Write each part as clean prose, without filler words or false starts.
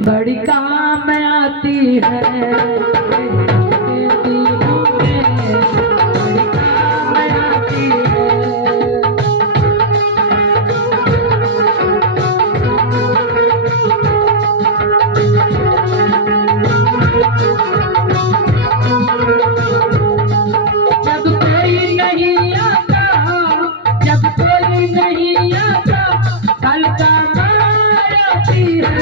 बड़ी काम आती है। दिलों में बड़ी काम आती है। जब कोई नहीं आता, जब कोई नहीं आता, कल का मार आती है।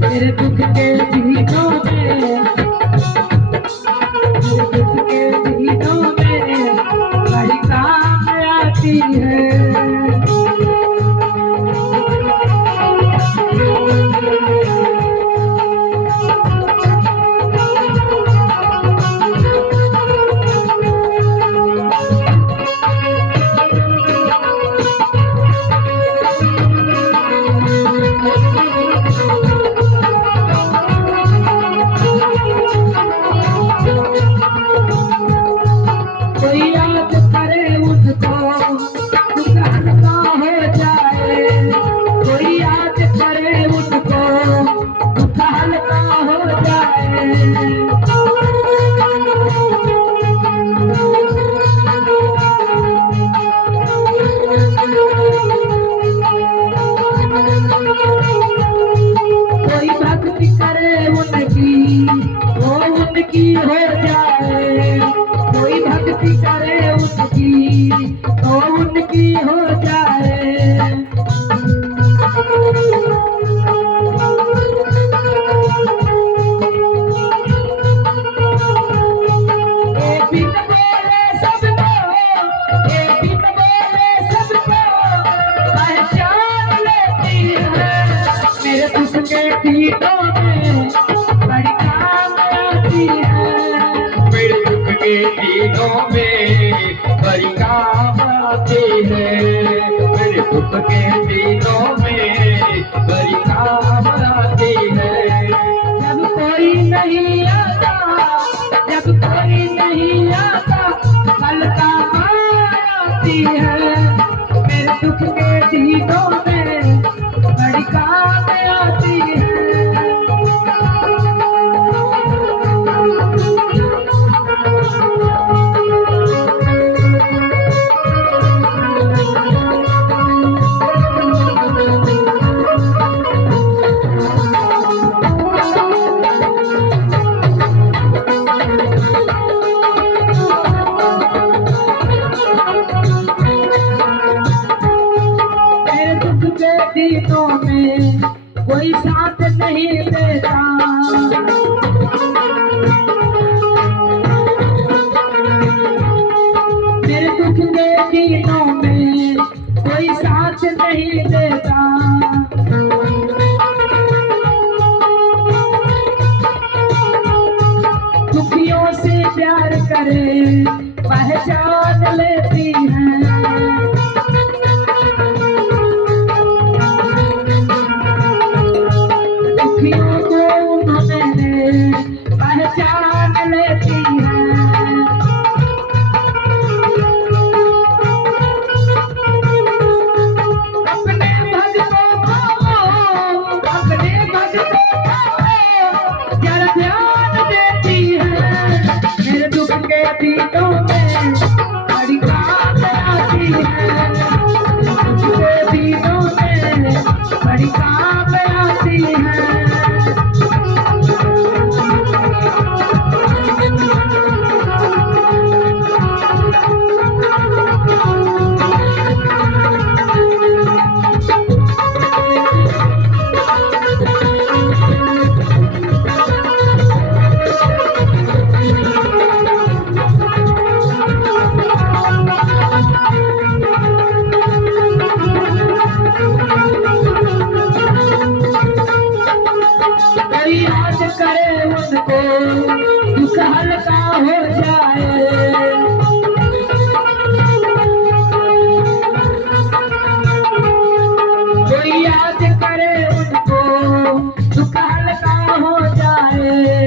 मेरे दुख के दिनों में, मेरे दुख के दिनों में बड़ी काम आती है। कोई याद करे उसको, दुख हल्का हो जाए। कोई याद करे उसको, दुख हल्का हो जाए। कोई भक्ति करे उनकी, वो उनकी हो जाए। कोई भक्ति करे उसकी, तो उनकी हो जाए। ये बिन बोले सबको, ये बिन बोले सबको पहचान लेती है। मेरे दुख के दिनों में बड़ी काम आती है। मेरे दुख के दिनों में बड़ी काम आती है। मेरे दुख के दिनों में बड़ी काम आती है। जब कोई नहीं आता, जब कोई नहीं आता, कल का मार आती है। मेरे दुख के दिनों में बड़ी काम आती है। मेरे दुख के दिनों में कोई साथ नहीं देता। मेरे दुख के दिनों में कोई साथ नहीं देता। दुखियों से प्यार करे पहचान लेती है। दुखियों को उन्होंने पहचान लेती है। अपने भक्तों को, अपने भक्तों को जरा ध्यान देती है। मेरे दुख के दिनों में बड़ी काम आती है। दुख के दिनों में बड़ी काम आती है। कोई याद करे उनको, दुख हल्का हो जाए। कोई याद करे उनको, दुख हल्का हो जाए।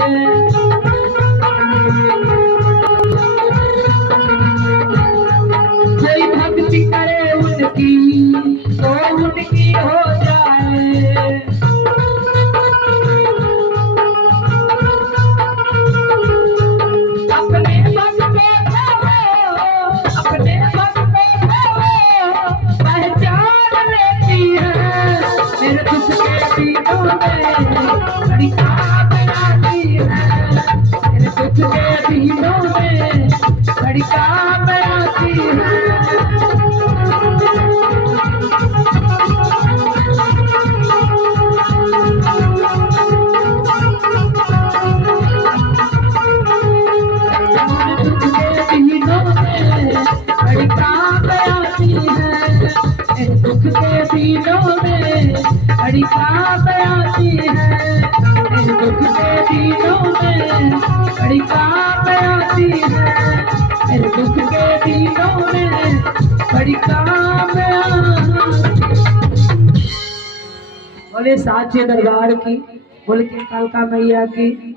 कोई भक्ति करे उनकी, तो उनकी हो जाए। के दिनों में बड़ी काम आती है, मेरे दुख के दिनों में बड़ी काम आती है। बड़ी काम आती है, मेरे दुख के दिनों में बड़ी काम आती है, मेरे दुख के दिनों में बड़ी काम आती है, मेरे दुख के दिनों में बड़ी काम आती। बोले साचे दरबार की, बोले कि कालका मैया की।